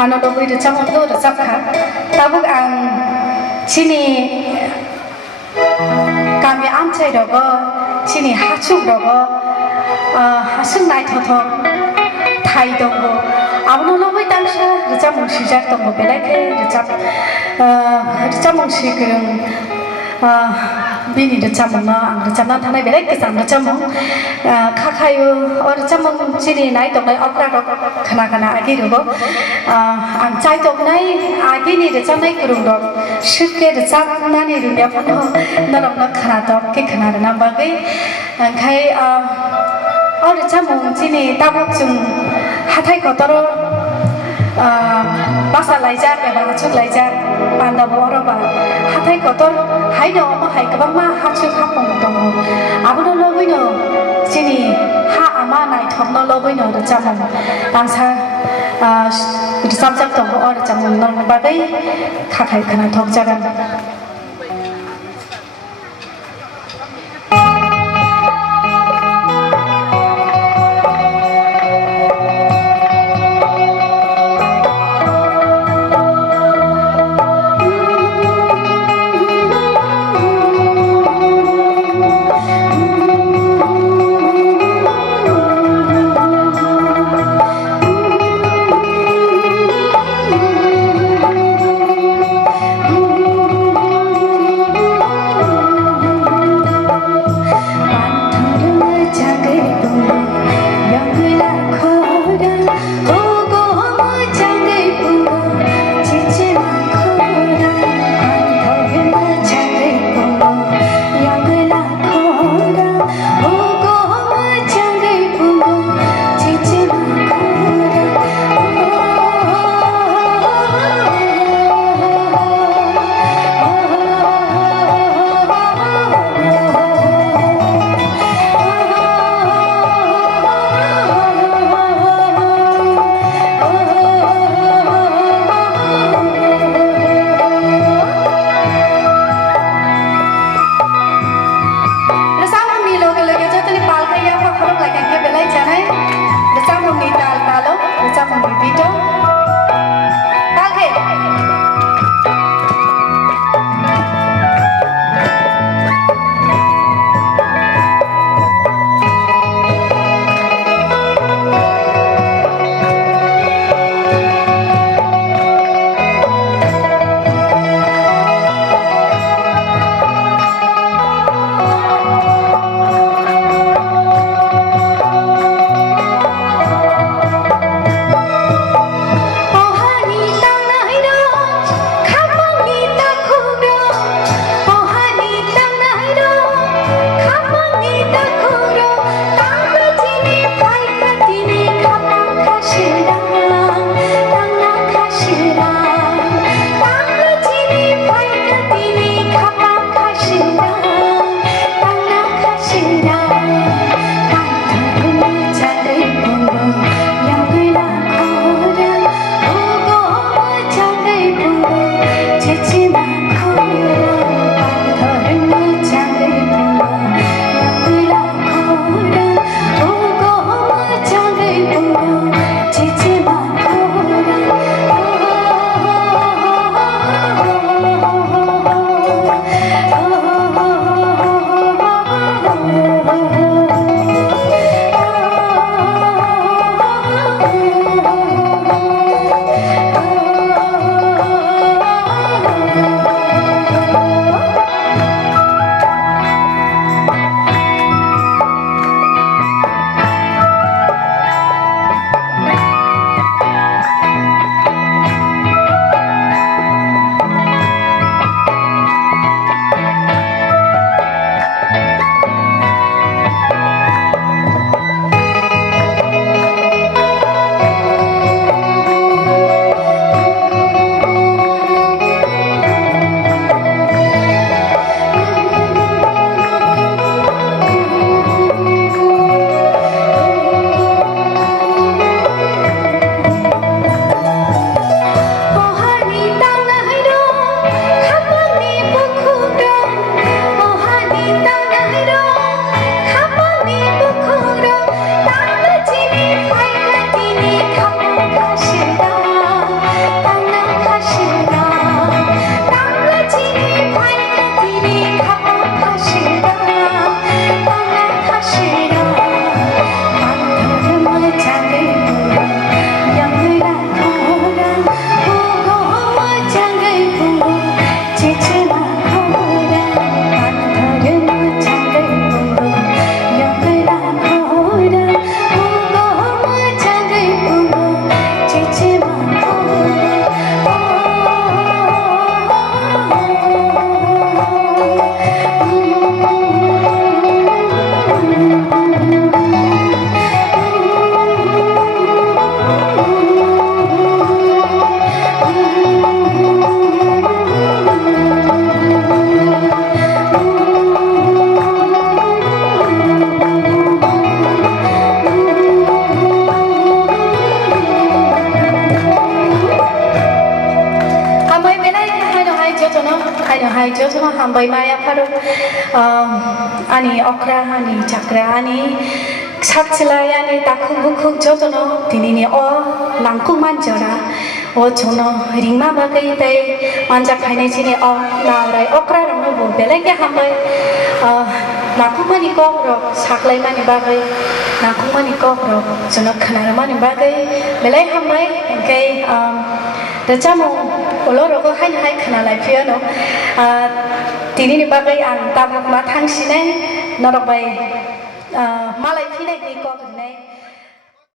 hano do bui recham do rechap kha tabuk ang chini kami amchai rogo chini hachuk rogo hasung nai thotho thai dongo abno lobui tamsa recham sijak dongo belai ke recham sigrung bini recham na ang recham na thanai belai ke sam recham khakhayu or recham chini nai dongai okra rok khana khana agi rogo ang chai dongai agi ni recham nai kurung rok shike recham na ni runya pano naram na khana dok ke khana na bagai angkai or recham chini tabuk chung hathai kotoro basa laijak eba hachuk laijak panda boroba hathai kotor haino ma hai kabama hachuk hapong tongo abono lobuino chini ha ama nai thomno lobuino recham tangsa recham jak tongo or recham nong bagai khakai khana thok jagan hai jo jo hambai maya pharu ani okra ani chakra ani sakchilai ani takhu bukhu jo jo no dinini o nangku manjora o jono ringma bagai tai manja khaine chini o naurai okra rong no belai hambai nakumani kok rok saklai mani bagai nakumani kok rok jono khana mani bagai belai hambai engkai Rajamu ulur aku hai kenal lagi no, tini ni bagai ang tabuk matang sini, norok bay malai sini ni kau kenai.